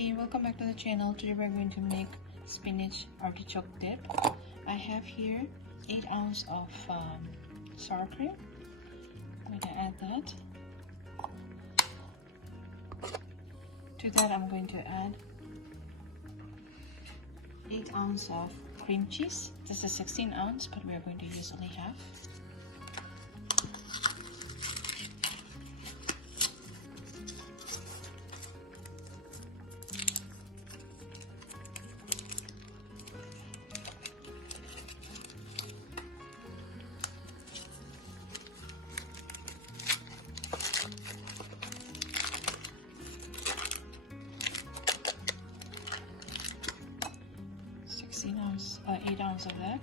Hey, welcome back to the channel. Today we're going to make spinach artichoke dip. I have here 8 ounces of sour cream. I'm going to add that. To that I'm going to add 8 ounces of cream cheese. This is 16 ounces, but we are going to use only half. Ounce, 8 ounces of that.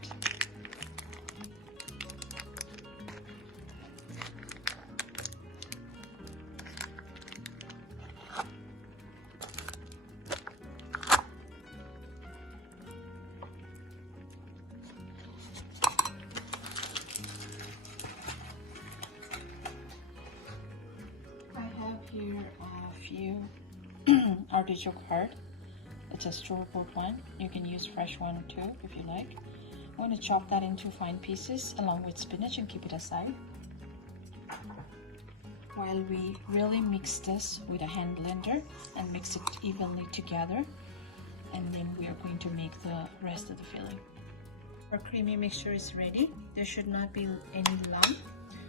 I have here a few artichoke heart. It's a store-bought one. You can use fresh one too if you like. I'm going to chop that into fine pieces along with spinach and keep it aside while we really mix this with a hand blender and mix it evenly together, and then we are going to make the rest of the filling. Our creamy mixture is ready. There should not be any lump,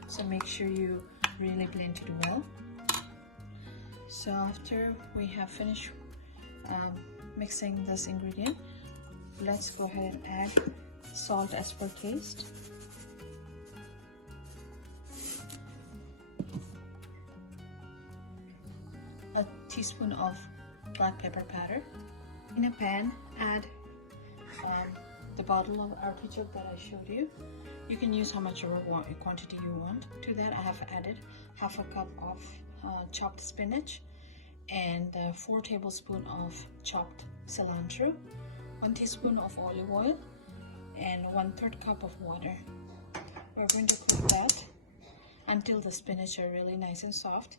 so make sure you really blend it well. So after we have finished mixing this ingredient, let's go ahead and add salt as per taste. A teaspoon of black pepper powder. In a pan, add the bottle of artichoke that I showed you. You can use how much quantity you want. To that I have added half a cup of chopped spinach and 4 tablespoons of chopped cilantro, 1 teaspoon of olive oil, and 1/3 cup of water. We're going to cook that until the spinach are really nice and soft.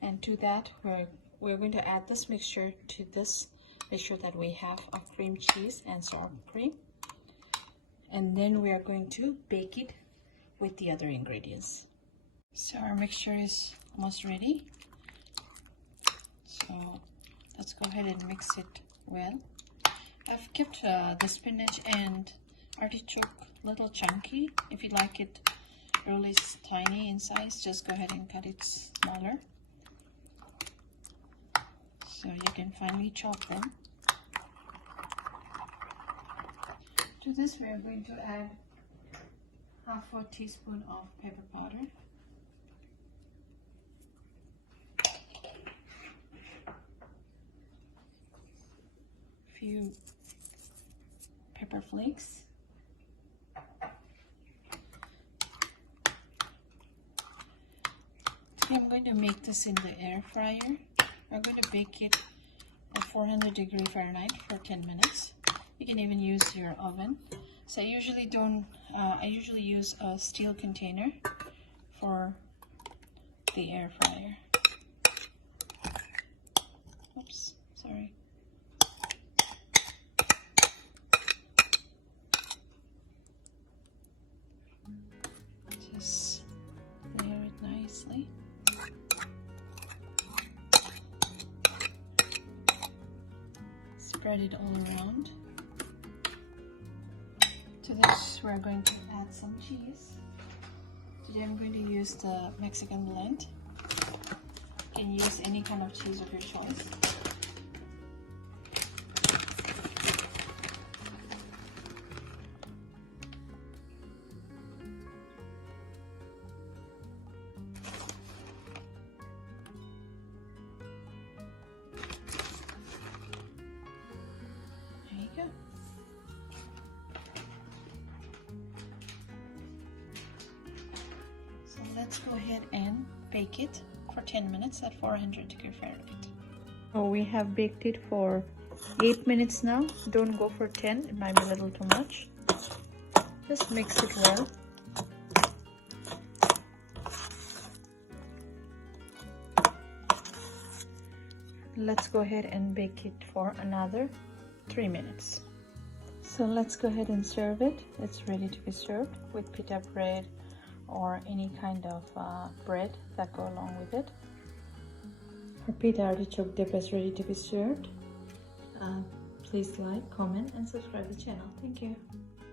And to that we're going to add this mixture to this mixture that we have of cream cheese and sour cream, and then we are going to bake it with the other ingredients. So our mixture is almost ready. So let's go ahead and mix it well. I've kept the spinach and artichoke a little chunky. If you like it really tiny in size, just go ahead and cut it smaller so you can finely chop them. To this we are going to add half a teaspoon of pepper powder, few pepper flakes, I'm going to make this in the air fryer. I'm going to bake it at 400 Fahrenheit for 10 minutes. You can even use your oven. So I usually use a steel container for the air fryer. Oops, sorry. Just layer it nicely. Spread it all around. To this we're going to add some cheese. Today I'm going to use the Mexican blend. You can use any kind of cheese of your choice. So let's go ahead and bake it for 10 minutes at 400 Fahrenheit. So we have baked it for 8 minutes now. Don't go for 10, it might be a little too much. Just mix it well. let's go ahead and bake it for another 3 minutes. So let's go ahead and serve it. It's ready to be served with pita bread or any kind of bread that go along with it. Our pita artichoke dip is ready to be served. Please like, comment, and subscribe to the channel. Thank you.